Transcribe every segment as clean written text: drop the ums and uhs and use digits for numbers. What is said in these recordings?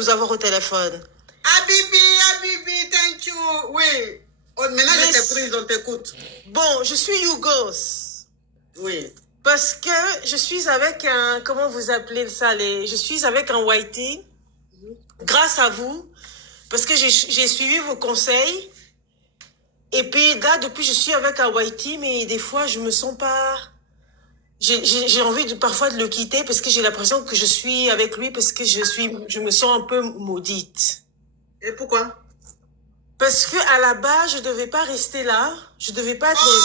vous avoir au téléphone. Habibi, thank you. Oui. Oh, maintenant, je t'ai prise, on t'écoute. Bon, je suis Yougos. Oui. Parce que je suis avec un... Comment vous appelez ça je suis avec un Whitey. Grâce à vous. Parce que j'ai suivi vos conseils. Et puis là, depuis, je suis avec un Whitey, mais des fois, je me sens pas... J'ai envie parfois de le quitter parce que j'ai l'impression que je suis avec lui parce que je me sens un peu maudite. Et pourquoi? Parce que à la base, je devais pas rester là. Je devais pas être... Oh,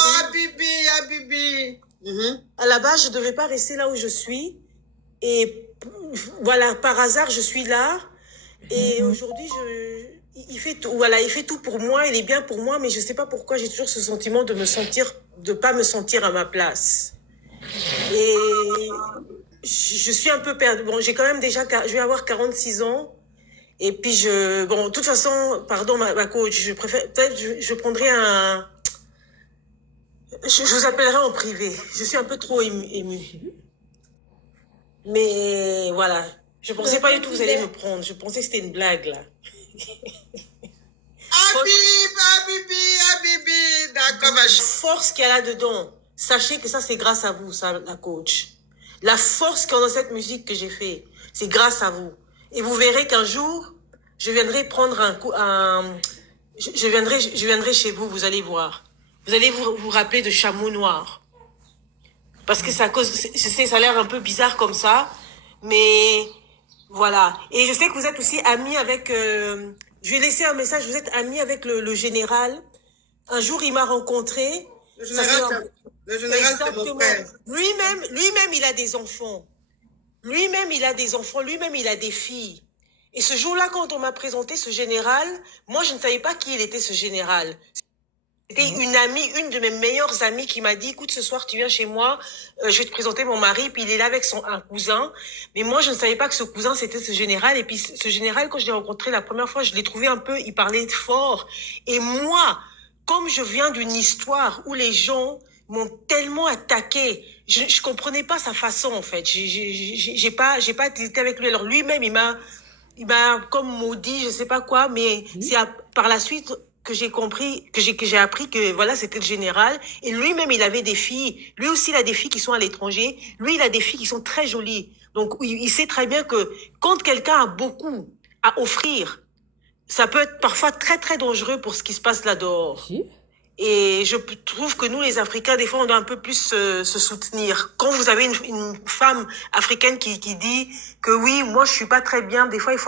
Habibi. À la base, je devais pas rester là où je suis. Et voilà, par hasard, je suis là. Et aujourd'hui, il fait tout, voilà, il fait tout pour moi. Il est bien pour moi, mais je sais pas pourquoi j'ai toujours ce sentiment de pas me sentir à ma place. Et je suis un peu perdue. Bon, j'ai quand même je vais avoir 46 ans. Et puis bon, de toute façon, pardon ma coach, peut-être je prendrai je vous appellerai en privé. Je suis un peu trop émue. Mais voilà, je pensais pas du tout que vous allez me prendre. Je pensais que c'était une blague là. Habibi, d'accord. La force qu'il y a là-dedans, sachez que ça c'est grâce à vous, ça, la coach. La force qu'il y a dans cette musique que j'ai fait, c'est grâce à vous. Et vous verrez qu'un jour, je viendrai prendre je viendrai chez vous, vous allez voir. Vous allez vous rappeler de Chameau Noir. Parce que je sais, ça a l'air un peu bizarre comme ça, mais voilà. Et je sais que vous êtes aussi amis avec, je vais laisser un message, vous êtes amis avec le général. Un jour, il m'a rencontré. Le général, c'est mon père. Lui-même, il a des enfants. Lui-même, il a des enfants. Lui-même, il a des filles. Et ce jour-là, quand on m'a présenté ce général, moi, je ne savais pas qui il était, ce général. C'était une amie, une de mes meilleures amies qui m'a dit, écoute, ce soir, tu viens chez moi, je vais te présenter mon mari, puis il est là avec un cousin. Mais moi, je ne savais pas que ce cousin, c'était ce général. Et puis, ce général, quand je l'ai rencontré la première fois, je l'ai trouvé un peu, il parlait fort. Et moi, comme je viens d'une histoire où les gens m'ont tellement attaqué, je comprenais pas sa façon, en fait. J'ai pas été avec lui. Alors, lui-même, il m'a comme maudit, je sais pas quoi, mais c'est par la suite que j'ai compris, que j'ai appris que voilà, c'était le général. Et lui-même, il avait des filles. Lui aussi, il a des filles qui sont à l'étranger. Lui, il a des filles qui sont très jolies. Donc, il sait très bien que quand quelqu'un a beaucoup à offrir, ça peut être parfois très, très dangereux pour ce qui se passe là dehors. Et je trouve que nous, les Africains, des fois, on doit un peu plus se soutenir. Quand vous avez une femme africaine qui dit que oui, moi, je suis pas très bien, des fois, il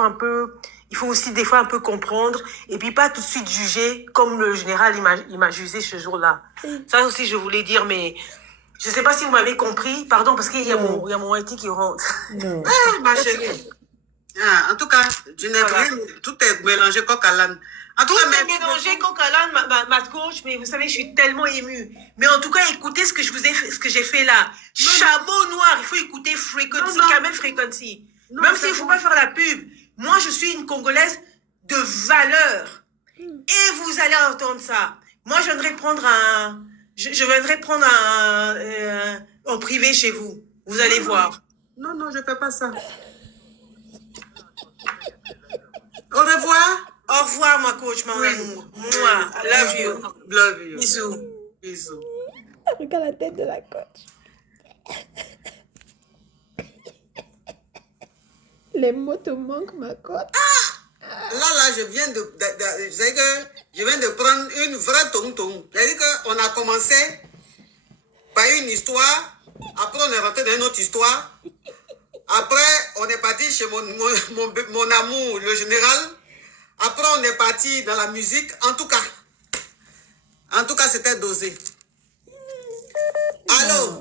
faut aussi des fois un peu comprendre et puis pas tout de suite juger comme le général, il m'a jugé ce jour-là. Ça aussi, je voulais dire, mais je sais pas si vous m'avez compris. Pardon, parce qu'il y a mon Haïti qui rentre. Non. Ah, ma chérie. Ah, en tout cas, tout est mélangé coq à l'âne. Tout est mélangé coq à l'âne, ma coach, mais vous savez, je suis tellement émue. Mais en tout cas, écoutez ce que j'ai fait là. Chameau Noir, il faut écouter Frequency, Camel Frequency. Même s'il faut pas faire la pub. Moi, je suis une Congolaise de valeur. Et vous allez entendre ça. Moi, je viendrai prendre en privé chez vous. Vous allez voir. Non, je fais pas ça. Au revoir. Au revoir, ma coach, mon amour. Moi, I love you. Love you. Bisous. Regarde la tête de la coach. Les mots te manquent, ma coach. Là, je viens de prendre une vraie tonton. C'est-à-dire qu'on a commencé par une histoire. Après, on est rentré dans une autre histoire. Après, on est parti chez mon amour, le général. Après, on est parti dans la musique. En tout cas, c'était dosé. Allô?